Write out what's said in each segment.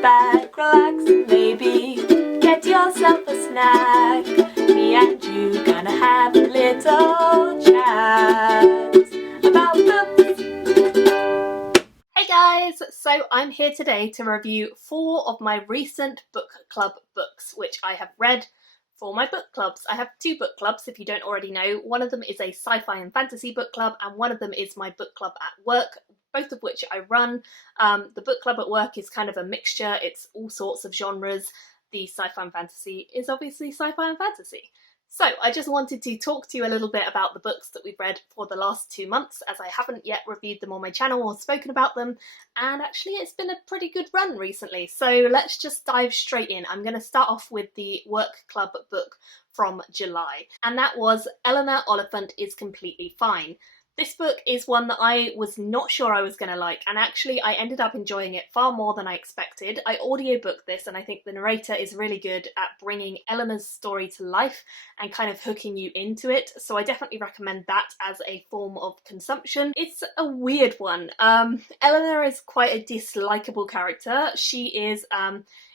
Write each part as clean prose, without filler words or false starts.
back, relax, and maybe get yourself a snack. Me and you gonna have a little chat about books. Hey guys, so I'm here today to review 4 of my recent book club books, which I have read for my book clubs. I have 2 book clubs, if you don't already know. One of them is a sci-fi and fantasy book club, and one of them is my book club at work, both of which I run. The book club at work is kind of a mixture. It's all sorts of genres. The sci-fi and fantasy is obviously sci-fi and fantasy. So I just wanted to talk to you a little bit about the books that we've read for the last 2 months, as I haven't yet reviewed them on my channel or spoken about them, and actually it's been a pretty good run recently. So let's just dive straight in. I'm going to start off with the work club book from July, and that was Eleanor, Oliphant is Completely Fine. This book is one that I was not sure I was going to like, and actually I ended up enjoying it far more than I expected. I audiobooked this, and I think the narrator is really good at bringing Eleanor's story to life and kind of hooking you into it, so I definitely recommend that as a form of consumption. It's a weird one. Eleanor is quite a dislikable character. She is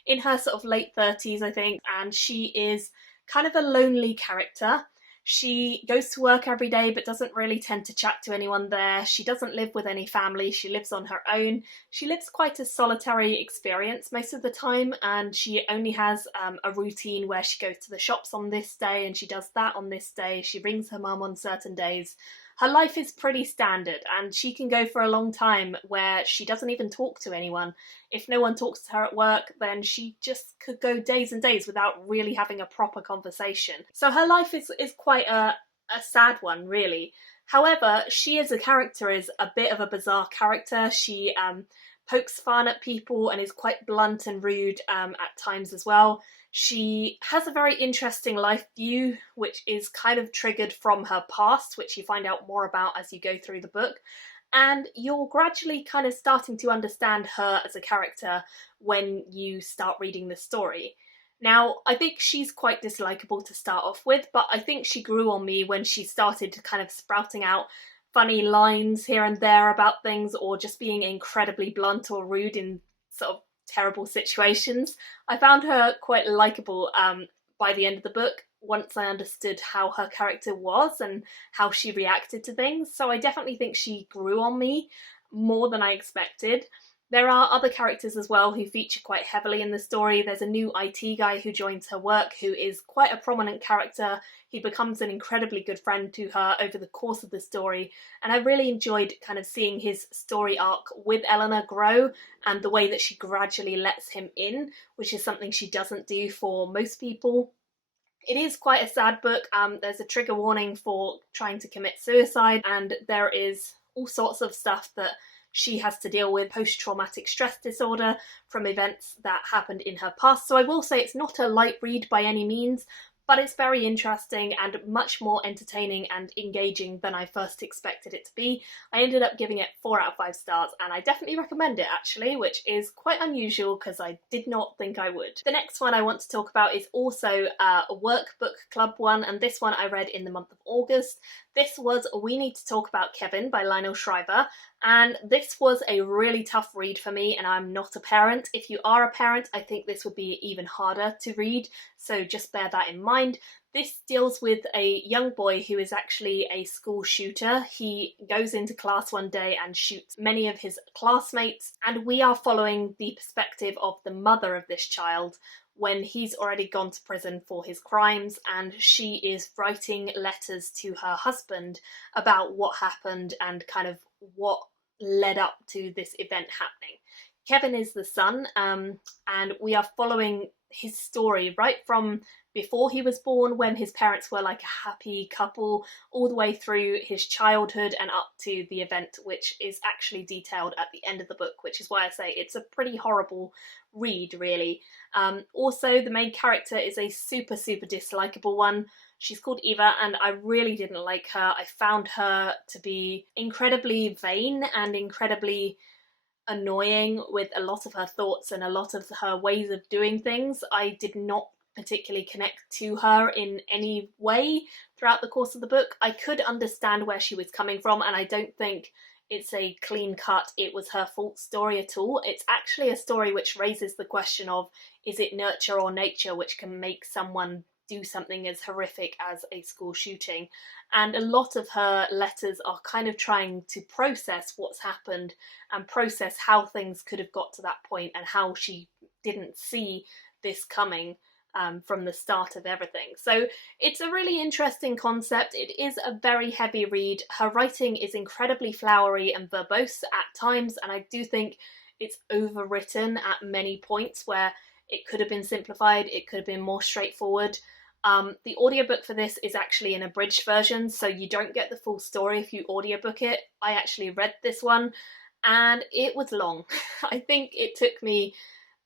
in her sort of late 30s, I think, and she is kind of a lonely character. She goes to work every day but doesn't really tend to chat to anyone there. She doesn't live with any family. She lives on her own. She lives quite a solitary experience most of the time, and she only has a routine where she goes to the shops on this day and she does that on this day. She rings her mum on certain days. Her life is pretty standard, and she can go for a long time where she doesn't even talk to anyone. If no one talks to her at work, then she just could go days and days without really having a proper conversation. So her life is quite a sad one, really. However, she as a character is a bit of a bizarre character. She pokes fun at people and is quite blunt and rude at times as well. She has a very interesting life view, which is kind of triggered from her past, which you find out more about as you go through the book. And you're gradually kind of starting to understand her as a character when you start reading the story. Now, I think she's quite dislikable to start off with, but I think she grew on me when she started kind of sprouting out funny lines here and there about things, or just being incredibly blunt or rude in sort of terrible situations. I found her quite likeable by the end of the book, once I understood how her character was and how she reacted to things. So I definitely think she grew on me more than I expected. There are other characters as well who feature quite heavily in the story. There's a new IT guy who joins her work who is quite a prominent character. He becomes an incredibly good friend to her over the course of the story, and I really enjoyed kind of seeing his story arc with Eleanor grow and the way that she gradually lets him in, which is something she doesn't do for most people. It is quite a sad book. There's a trigger warning for trying to commit suicide, and there is all sorts of stuff that she has to deal with, post-traumatic stress disorder from events that happened in her past. So I will say it's not a light read by any means, but it's very interesting and much more entertaining and engaging than I first expected it to be. I ended up giving it 4 out of 5 stars, and I definitely recommend it actually, which is quite unusual because I did not think I would. The next one I want to talk about is also a work book club one, and this one I read in the month of August. This was We Need to Talk About Kevin by Lionel Shriver, and this was a really tough read for me, and I'm not a parent. If you are a parent, I think this would be even harder to read, so just bear that in mind. This deals with a young boy who is actually a school shooter. He goes into class one day and shoots many of his classmates, and we are following the perspective of the mother of this child when he's already gone to prison for his crimes, and she is writing letters to her husband about what happened and kind of what led up to this event happening. Kevin is the son, and we are following his story right from before he was born, when his parents were like a happy couple, all the way through his childhood and up to the event, which is actually detailed at the end of the book, which is why I say it's a pretty horrible read, really. Also, the main character is a super dislikable one. She's called Eva, and I really didn't like her. I found her to be incredibly vain and incredibly annoying with a lot of her thoughts and a lot of her ways of doing things. I did not particularly connect to her in any way throughout the course of the book. I could understand where she was coming from, and I don't think it's a clean cut, it was her fault story at all. It's actually a story which raises the question of, is it nurture or nature which can make someone do something as horrific as a school shooting? And a lot of her letters are kind of trying to process what's happened and process how things could have got to that point and how she didn't see this coming from the start of everything. So it's a really interesting concept. It is a very heavy read. Her writing is incredibly flowery and verbose at times, and I do think it's overwritten at many points where it could have been simplified, it could have been more straightforward. The audiobook for this is actually an abridged version, so you don't get the full story if you audiobook it. I actually read this one and it was long. I think it took me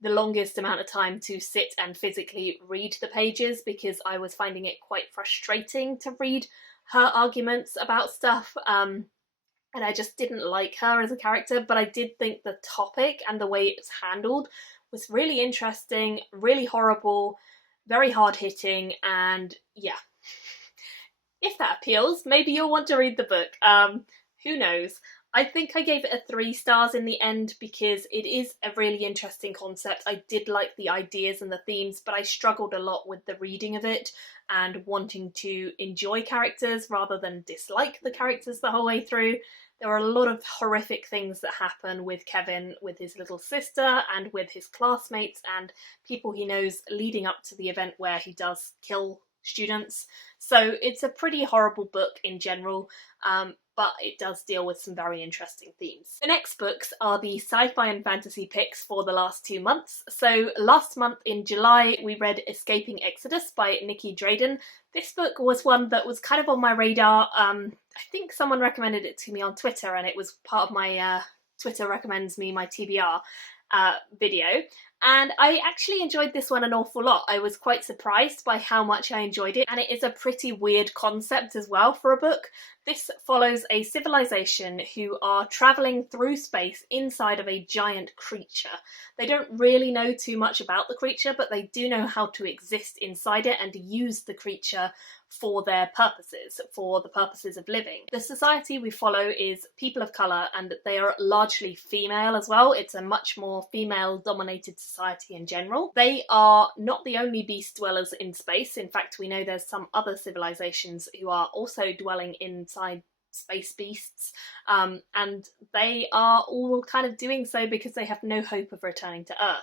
the longest amount of time to sit and physically read the pages because I was finding it quite frustrating to read her arguments about stuff, and I just didn't like her as a character, but I did think the topic and the way it was handled was really interesting, really horrible, very hard-hitting, and yeah. If that appeals, maybe you'll want to read the book. Who knows? I think I gave it a 3 stars in the end because it is a really interesting concept. I did like the ideas and the themes, but I struggled a lot with the reading of it and wanting to enjoy characters rather than dislike the characters the whole way through. There are a lot of horrific things that happen with Kevin, with his little sister, and with his classmates and people he knows leading up to the event where he does kill students. So it's a pretty horrible book in general, but it does deal with some very interesting themes. The next books are the sci-fi and fantasy picks for the last 2 months. So last month in July we read Escaping Exodus by Nikki Drayden. This book was one that was kind of on my radar. I think someone recommended it to me on Twitter and it was part of my Twitter recommends me my TBR video. And I actually enjoyed this one an awful lot. I was quite surprised by how much I enjoyed it, and it is a pretty weird concept as well for a book. This follows a civilization who are travelling through space inside of a giant creature. They don't really know too much about the creature, but they do know how to exist inside it and use the creature for their purposes, for the purposes of living. The society we follow is people of colour, and they are largely female as well. It's a much more female-dominated society in general. They are not the only beast dwellers in space. In fact, we know there's some other civilizations who are also dwelling inside space beasts, and they are all kind of doing so because they have no hope of returning to Earth.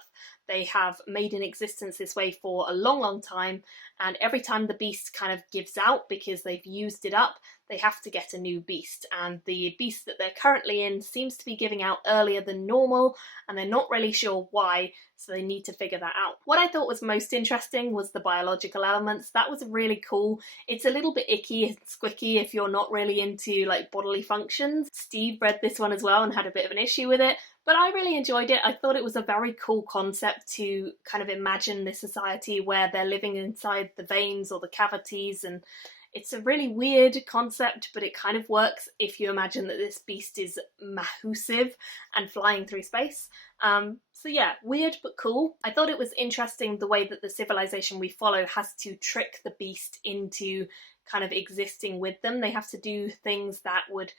They have made an existence this way for a long, long time, and every time the beast kind of gives out because they've used it up, they have to get a new beast, and the beast that they're currently in seems to be giving out earlier than normal, and they're not really sure why, so they need to figure that out. What I thought was most interesting was the biological elements. That was really cool. It's a little bit icky and squicky if you're not really into like bodily functions. Steve read this one as well and had a bit of an issue with it, but I really enjoyed it. I thought it was a very cool concept to kind of imagine this society where they're living inside the veins or the cavities, and it's a really weird concept, but it kind of works if you imagine that this beast is massive and flying through space. So yeah, weird but cool. I thought it was interesting the way that the civilization we follow has to trick the beast into kind of existing with them. They have to do things that would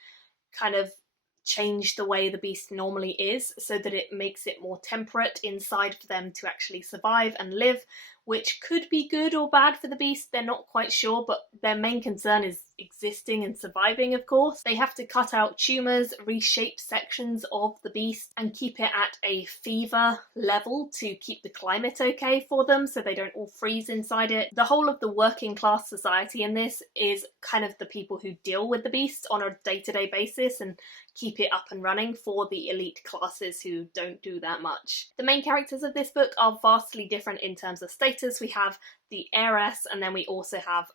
kind of change the way the beast normally is so that it makes it more temperate inside for them to actually survive and live, which could be good or bad for the beast. They're not quite sure, but their main concern is existing and surviving, of course. They have to cut out tumours, reshape sections of the beast, and keep it at a fever level to keep the climate okay for them so they don't all freeze inside it. The whole of the working class society in this is kind of the people who deal with the beast on a day-to-day basis and keep it up and running for the elite classes who don't do that much. The main characters of this book are vastly different in terms of status. We have the heiress, and then we also have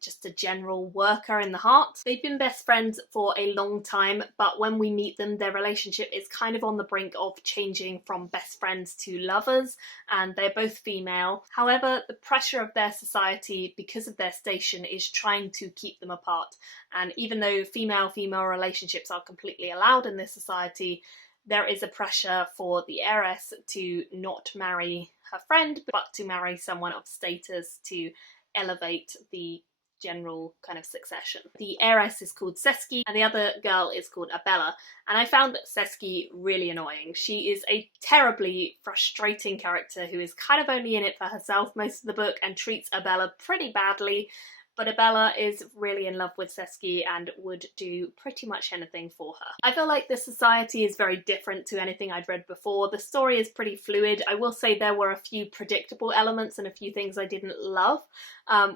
just a general worker in the heart. They've been best friends for a long time, but when we meet them, their relationship is kind of on the brink of changing from best friends to lovers, and they're both female. However, the pressure of their society, because of their station, is trying to keep them apart. And even though female-female relationships are completely allowed in this society, there is a pressure for the heiress to not marry her friend, but to marry someone of status to elevate the general kind of succession. The heiress is called Sergey and the other girl is called Abella, and I found Sergey really annoying. She is a terribly frustrating character who is kind of only in it for herself most of the book and treats Abella pretty badly. But Abella is really in love with Sergey and would do pretty much anything for her. I feel like this society is very different to anything I'd read before. The story is pretty fluid. I will say there were a few predictable elements and a few things I didn't love,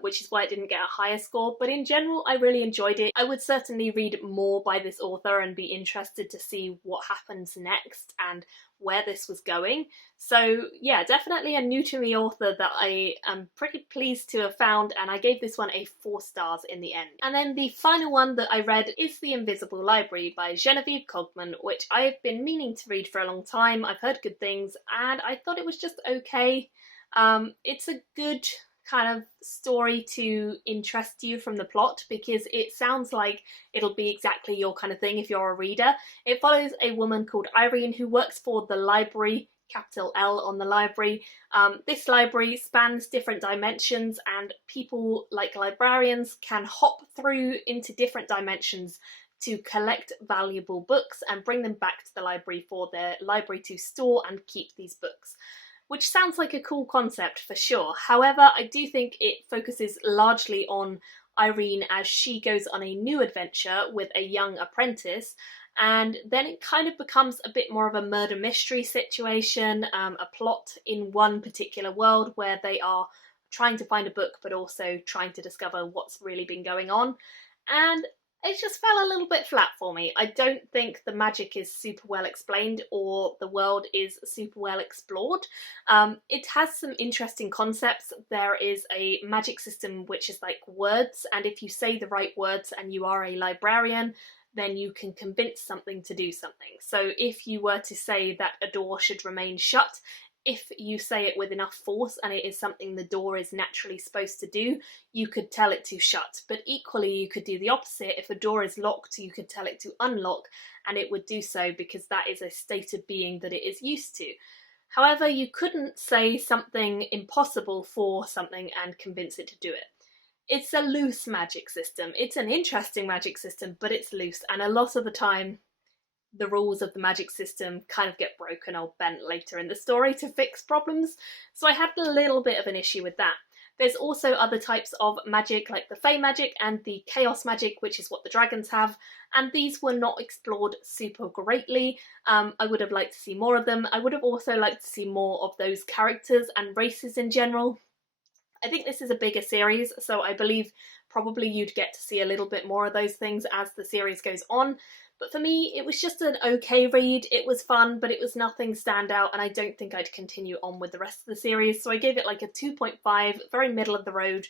which is why it didn't get a higher score, but in general I really enjoyed it. I would certainly read more by this author and be interested to see what happens next and where this was going. So yeah, definitely a new to me author that I am pretty pleased to have found, and I gave this one a 4 stars in the end. And then the final one that I read is The Invisible Library by Genevieve Cogman, which I've been meaning to read for a long time. I've heard good things and I thought it was just okay. It's a good kind of story to interest you from the plot because it sounds like it'll be exactly your kind of thing if you're a reader. It follows a woman called Irene who works for the library, capital L on the library. This library spans different dimensions and people like librarians can hop through into different dimensions to collect valuable books and bring them back to the library for their library to store and keep these books. Which sounds like a cool concept for sure. However, I do think it focuses largely on Irene as she goes on a new adventure with a young apprentice, and then it kind of becomes a bit more of a murder mystery situation, a plot in one particular world where they are trying to find a book but also trying to discover what's really been going on. And it just fell a little bit flat for me. I don't think the magic is super well explained or the world is super well explored. It has some interesting concepts. There is a magic system which is like words, and if you say the right words and you are a librarian, then you can convince something to do something. So if you were to say that a door should remain shut, if you say it with enough force and it is something the door is naturally supposed to do, you could tell it to shut. But equally you could do the opposite. If a door is locked, you could tell it to unlock and it would do so because that is a state of being that it is used to. However, you couldn't say something impossible for something and convince it to do it. It's a loose magic system. It's an interesting magic system, but it's loose, and a lot of the time the rules of the magic system kind of get broken or bent later in the story to fix problems, so I had a little bit of an issue with that. There's also other types of magic like the Fey magic and the Chaos magic, which is what the dragons have, and these were not explored super greatly. I would have liked to see more of them. I would have also liked to see more of those characters and races in general. I think this is a bigger series, so I believe probably you'd get to see a little bit more of those things as the series goes on. But for me, it was just an okay read. It was fun, but it was nothing standout, and I don't think I'd continue on with the rest of the series, so I gave it like a 2.5, very middle of the road,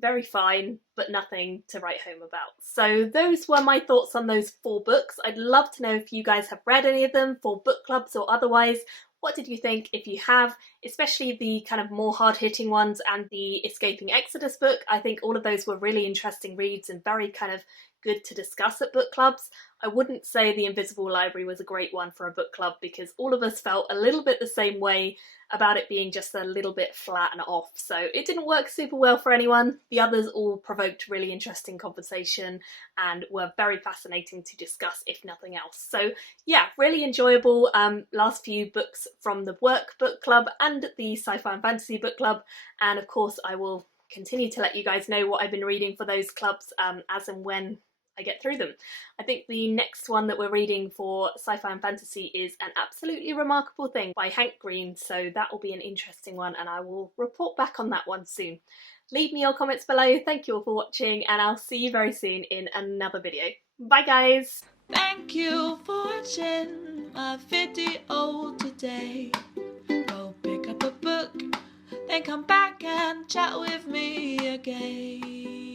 very fine, but nothing to write home about. So those were my thoughts on those 4 books. I'd love to know if you guys have read any of them for book clubs or otherwise. What did you think? If you have, especially the kind of more hard-hitting ones and the Escaping Exodus book, I think all of those were really interesting reads and very kind of good to discuss at book clubs. I wouldn't say The Invisible Library was a great one for a book club because all of us felt a little bit the same way about it being just a little bit flat and off, so it didn't work super well for anyone. The others all provoked really interesting conversation and were very fascinating to discuss, if nothing else. So yeah, really enjoyable last few books from the Work Book Club and the Sci-Fi and Fantasy Book Club, and of course I will continue to let you guys know what I've been reading for those clubs as and when I get through them. I think the next one that we're reading for Sci-Fi and Fantasy is An Absolutely Remarkable Thing by Hank Green, so that will be an interesting one and I will report back on that one soon. Leave me your comments below. Thank you all for watching and I'll see you very soon in another video. Bye guys! Thank you for watching my video today. Go pick up a book, then come back and chat with me again.